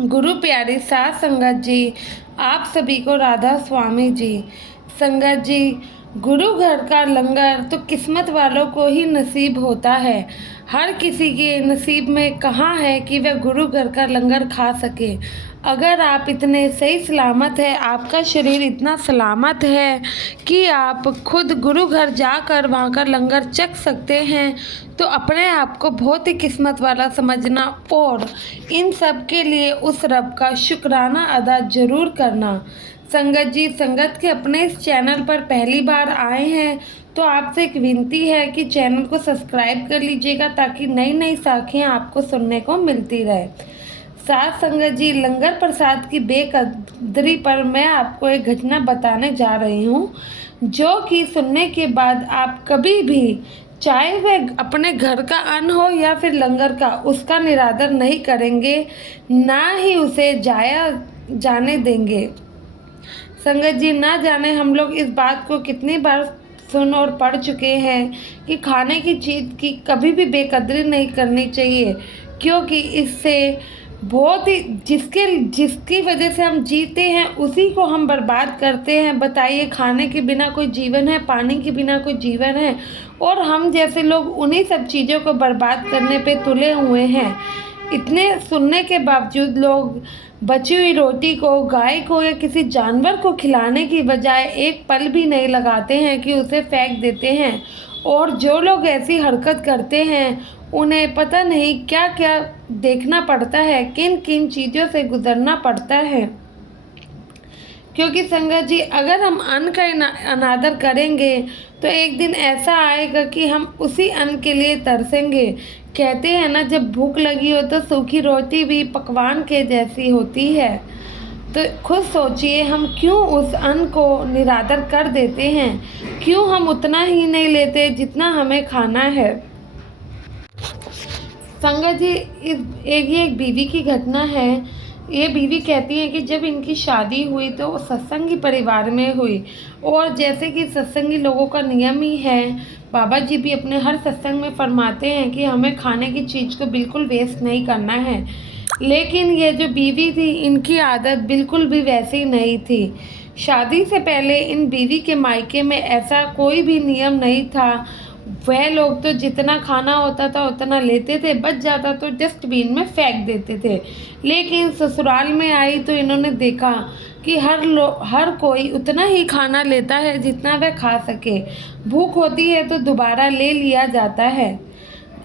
गुरु प्यारी साध संगत जी, आप सभी को राधा स्वामी जी। संगत जी, गुरु घर का लंगर तो किस्मत वालों को ही नसीब होता है। हर किसी के नसीब में कहाँ है कि वह गुरु घर का लंगर खा सके। अगर आप इतने सही सलामत है, आपका शरीर इतना सलामत है कि आप खुद गुरु घर जाकर वहाँ का लंगर चख सकते हैं, तो अपने आप को बहुत ही किस्मत वाला समझना और इन सब के लिए उस रब का शुक्राना अदा ज़रूर करना। संगत जी, संगत के अपने इस चैनल पर पहली बार आए हैं तो आपसे एक विनती है कि चैनल को सब्सक्राइब कर लीजिएगा, ताकि नई नई साखियाँ आपको सुनने को मिलती रहे। साथ संगत जी, लंगर प्रसाद की बेकदरी पर मैं आपको एक घटना बताने जा रही हूँ, जो कि सुनने के बाद आप कभी भी, चाहे वह अपने घर का अन्न हो या फिर लंगर का, उसका निरादर नहीं करेंगे, ना ही उसे जाने देंगे। संगत जी, ना जाने हम लोग इस बात को कितनी बार सुन और पढ़ चुके हैं कि खाने की चीज़ की कभी भी बेकदरी नहीं करनी चाहिए, क्योंकि इससे बहुत ही जिसकी वजह से हम जीते हैं उसी को हम बर्बाद करते हैं। बताइए, खाने के बिना कोई जीवन है, पानी के बिना कोई जीवन है, और हम जैसे लोग उन्हीं सब चीज़ों को बर्बाद करने पे तुले हुए हैं। इतने सुनने के बावजूद लोग बची हुई रोटी को गाय को या किसी जानवर को खिलाने की बजाय एक पल भी नहीं लगाते हैं कि उसे फेंक देते हैं। और जो लोग ऐसी हरकत करते हैं, उन्हें पता नहीं क्या क्या देखना पड़ता है, किन किन चीज़ों से गुजरना पड़ता है। क्योंकि संगत जी, अगर हम अन्न का अनादर करेंगे तो एक दिन ऐसा आएगा कि हम उसी अन्न के लिए तरसेंगे। कहते हैं ना, जब भूख लगी हो तो सूखी रोटी भी पकवान के जैसी होती है। तो खुद सोचिए, हम क्यों उस अन्न को निरादर कर देते हैं, क्यों हम उतना ही नहीं लेते जितना हमें खाना है। संगत जी, ये एक बीवी की घटना है। ये बीवी कहती है कि जब इनकी शादी हुई तो वो सत्संगी परिवार में हुई, और जैसे कि सत्संगी लोगों का नियम ही है, बाबा जी भी अपने हर सत्संग में फरमाते हैं कि हमें खाने की चीज़ को बिल्कुल वेस्ट नहीं करना है। लेकिन ये जो बीवी थी, इनकी आदत बिल्कुल भी वैसी नहीं थी। शादी से पहले इन बीवी के मायके में ऐसा कोई भी नियम नहीं था। वह लोग तो जितना खाना होता था उतना लेते थे, बच जाता तो डस्टबिन में फेंक देते थे। लेकिन ससुराल में आई तो इन्होंने देखा कि हर कोई उतना ही खाना लेता है जितना वह खा सके। भूख होती है तो दोबारा ले लिया जाता है।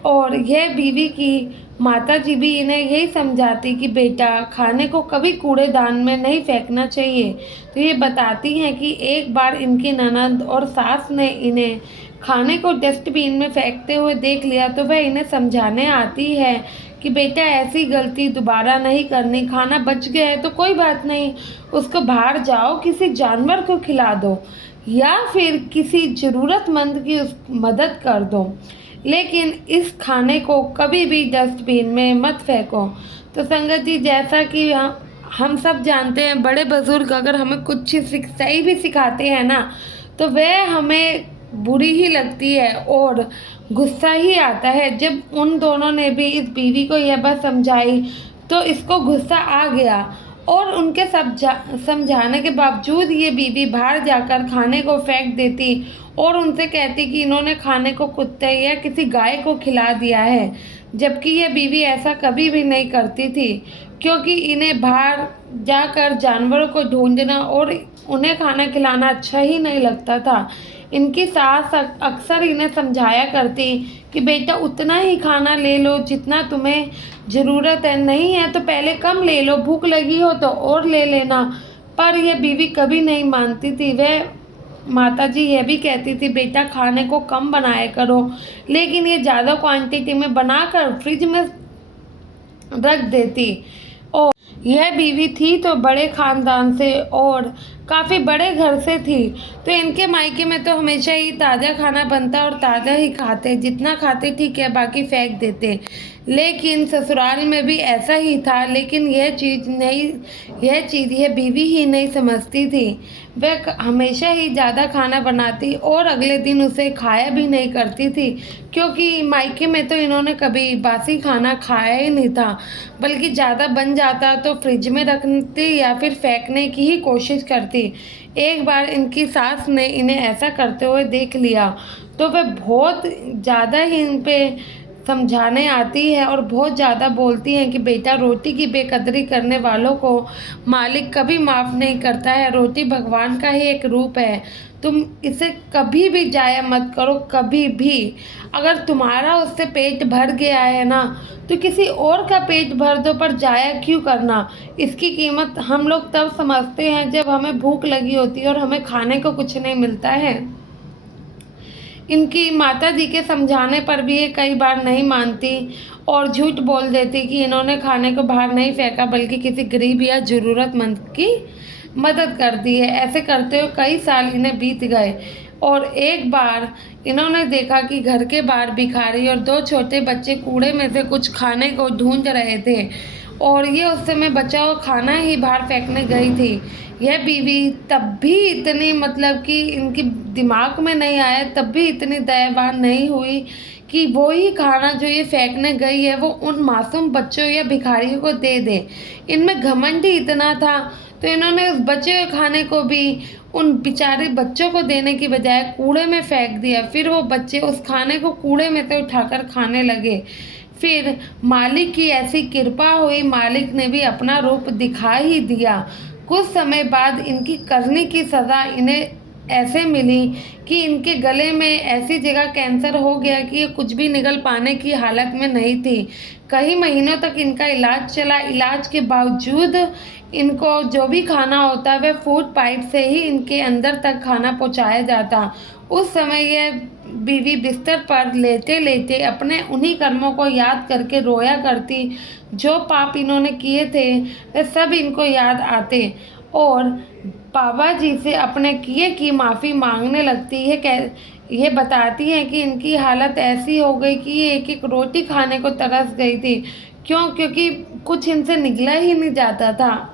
और यह बीवी की माता जी भी इन्हें यही समझाती कि बेटा, खाने को कभी कूड़ेदान में नहीं फेंकना चाहिए। तो ये बताती हैं कि एक बार इनकी ननद और सास ने इन्हें खाने को डस्टबिन में फेंकते हुए देख लिया, तो वह इन्हें समझाने आती है कि बेटा, ऐसी गलती दोबारा नहीं करनी। खाना बच गया है तो कोई बात नहीं, उसको बाहर जाओ, किसी जानवर को खिला दो या फिर किसी ज़रूरतमंद की मदद कर दो, लेकिन इस खाने को कभी भी डस्टबिन में मत फेंको। तो संगत जी, जैसा कि हम सब जानते हैं, बड़े बुजुर्ग अगर हमें कुछ सही भी सिखाते हैं ना, तो वह हमें बुरी ही लगती है और गुस्सा ही आता है। जब उन दोनों ने भी इस बीवी को यह बात समझाई तो इसको गुस्सा आ गया, और उनके समझाने के बावजूद ये बीवी बाहर जाकर खाने को फेंक देती और उनसे कहती कि इन्होंने खाने को कुत्ते या किसी गाय को खिला दिया है। जबकि ये बीवी ऐसा कभी भी नहीं करती थी, क्योंकि इन्हें बाहर जाकर जानवरों को ढूंढना और उन्हें खाना खिलाना अच्छा ही नहीं लगता था। इनकी सास अक्सर इन्हें समझाया करती कि बेटा, उतना ही खाना ले लो जितना तुम्हें ज़रूरत है, नहीं है तो पहले कम ले लो, भूख लगी हो तो और ले लेना। पर यह बीवी कभी नहीं मानती थी। वह माता जी यह भी कहती थी, बेटा, खाने को कम बनाया करो, लेकिन ये ज़्यादा क्वांटिटी में बनाकर फ्रिज में रख देती। और यह बीवी थी तो बड़े ख़ानदान से और काफ़ी बड़े घर से थी, तो इनके मायके में तो हमेशा ही ताज़ा खाना बनता और ताज़ा ही खाते, जितना खाते ठीक है, बाकी फेंक देते। लेकिन ससुराल में भी ऐसा ही था। लेकिन यह बीवी ही नहीं समझती थी। वह हमेशा ही ज़्यादा खाना बनाती और अगले दिन उसे खाया भी नहीं करती थी, क्योंकि मायके में तो इन्होंने कभी बासी खाना खाया ही नहीं था, बल्कि ज़्यादा बन जाता तो फ्रिज में रखती या फिर फेंकने की ही कोशिश करती। एक बार इनकी सास ने इन्हें ऐसा करते हुए देख लिया तो वह बहुत ज़्यादा ही इन पे समझाने आती है और बहुत ज़्यादा बोलती हैं कि बेटा, रोटी की बेकदरी करने वालों को मालिक कभी माफ़ नहीं करता है। रोटी भगवान का ही एक रूप है, तुम इसे कभी भी जाया मत करो, कभी भी। अगर तुम्हारा उससे पेट भर गया है ना, तो किसी और का पेट भर दो, पर जाया क्यों करना। इसकी कीमत हम लोग तब समझते हैं जब हमें भूख लगी होती है और हमें खाने को कुछ नहीं मिलता है। इनकी माताजी के समझाने पर भी ये कई बार नहीं मानती और झूठ बोल देती कि इन्होंने खाने को बाहर नहीं फेंका, बल्कि किसी गरीब या ज़रूरतमंद की मदद कर दी है। ऐसे करते हुए कई साल इन्हें बीत गए और एक बार इन्होंने देखा कि घर के बाहर भिखारी और दो छोटे बच्चे कूड़े में से कुछ खाने को ढूंढ रहे थे और ये उस समय बचा हुआ खाना ही बाहर फेंकने गई थी। यह बीवी तब भी इतनी, मतलब कि इनकी दिमाग में नहीं आया, तब भी इतनी दयावान नहीं हुई कि वो ही खाना जो ये फेंकने गई है वो उन मासूम बच्चों या भिखारियों को दे दे। इनमें घमंड ही इतना था, तो इन्होंने उस बचे हुए खाने को भी उन बेचारे बच्चों को देने की बजाय कूड़े में फेंक दिया। फिर वो बच्चे उस खाने को कूड़े में से उठाकर खाने लगे। फिर मालिक की ऐसी कृपा हुई, मालिक ने भी अपना रूप दिखा ही दिया। कुछ समय बाद इनकी करने की सज़ा इन्हें ऐसे मिली कि इनके गले में ऐसी जगह कैंसर हो गया कि ये कुछ भी निगल पाने की हालत में नहीं थी। कई महीनों तक इनका इलाज चला। इलाज के बावजूद इनको जो भी खाना होता वह फूड पाइप से ही इनके अंदर तक खाना पहुंचाया जाता। उस समय यह बीवी बिस्तर पर लेटे लेटे अपने उन्हीं कर्मों को याद करके रोया करती। जो पाप इन्होंने किए थे वे सब इनको याद आते और बाबा जी से अपने किए की माफ़ी मांगने लगती है। ये बताती हैं कि इनकी हालत ऐसी हो गई कि ये एक एक रोटी खाने को तरस गई थी। क्योंकि कुछ इनसे निकला ही नहीं जाता था।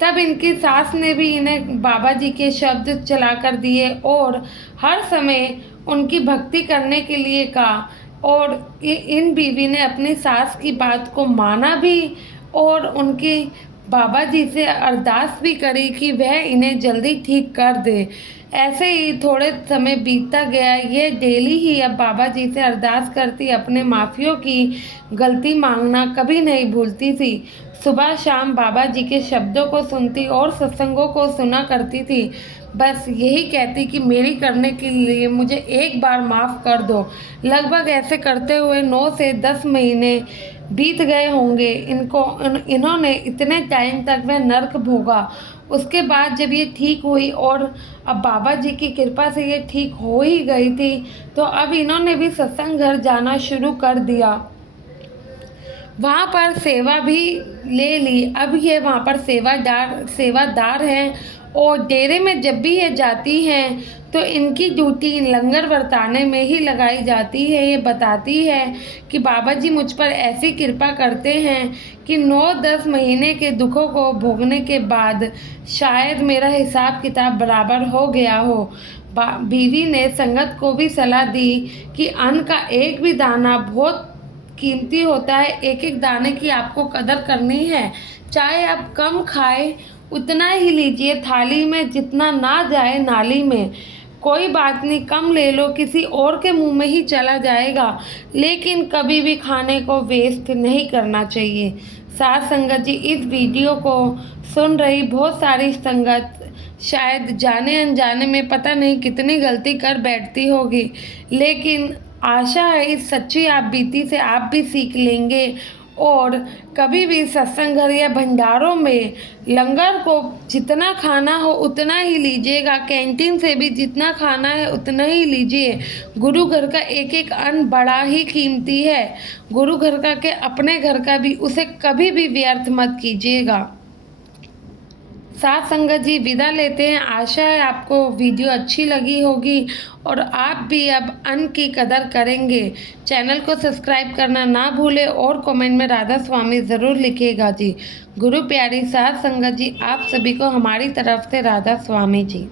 तब इनकी सास ने भी इन्हें बाबा जी के शब्द चला कर दिए और हर समय उनकी भक्ति करने के लिए कहा। और इन बीवी ने अपनी सास की बात को माना भी और उनकी बाबा जी से अरदास भी करी कि वह इन्हें जल्दी ठीक कर दे। ऐसे ही थोड़े समय बीतता गया। ये डेली ही अब बाबा जी से अरदास करती, अपने माफियों की गलती मांगना कभी नहीं भूलती थी। सुबह शाम बाबा जी के शब्दों को सुनती और सत्संगों को सुना करती थी। बस यही कहती कि मेरी करने के लिए मुझे एक बार माफ़ कर दो। लगभग ऐसे करते हुए 9 से 10 महीने बीत गए होंगे। इन्होंने इतने टाइम तक वह नर्क भोगा। उसके बाद जब ये ठीक हुई और अब बाबा जी की कृपा से ये ठीक हो ही गई थी, तो अब इन्होंने भी सत्संग घर जाना शुरू कर दिया। वहाँ पर सेवा भी ले ली। अब ये वहाँ पर सेवादार हैं और डेरे में जब भी ये जाती हैं तो इनकी ड्यूटी लंगर बरताने में ही लगाई जाती है। ये बताती है कि बाबा जी मुझ पर ऐसी कृपा करते हैं कि 9-10 महीने के दुखों को भोगने के बाद शायद मेरा हिसाब किताब बराबर हो गया हो। बीवी ने संगत को भी सलाह दी कि अन्न का एक भी दाना बहुत कीमती होता है। एक एक दाने की आपको कदर करनी है। चाहे आप कम खाए उतना ही लीजिए, थाली में जितना ना जाए नाली में। कोई बात नहीं, कम ले लो, किसी और के मुंह में ही चला जाएगा, लेकिन कभी भी खाने को वेस्ट नहीं करना चाहिए। साथ संगत जी, इस वीडियो को सुन रही बहुत सारी संगत शायद जाने अनजाने में पता नहीं कितनी गलती कर बैठती होगी, लेकिन आशा है इस सच्ची आप बीती से आप भी सीख लेंगे और कभी भी सत्संग घर या भंडारों में लंगर को जितना खाना हो उतना ही लीजिएगा। कैंटीन से भी जितना खाना है उतना ही लीजिए। गुरु घर का एक एक अन्न बड़ा ही कीमती है। गुरु घर का के अपने घर का भी, उसे कभी भी व्यर्थ मत कीजिएगा। साथ संगत जी विदा लेते हैं। आशा है आपको वीडियो अच्छी लगी होगी और आप भी अब अन्न की कदर करेंगे। चैनल को सब्सक्राइब करना ना भूलें और कमेंट में राधा स्वामी ज़रूर लिखिएगा जी। गुरु प्यारी साथ संगत जी, आप सभी को हमारी तरफ से राधा स्वामी जी।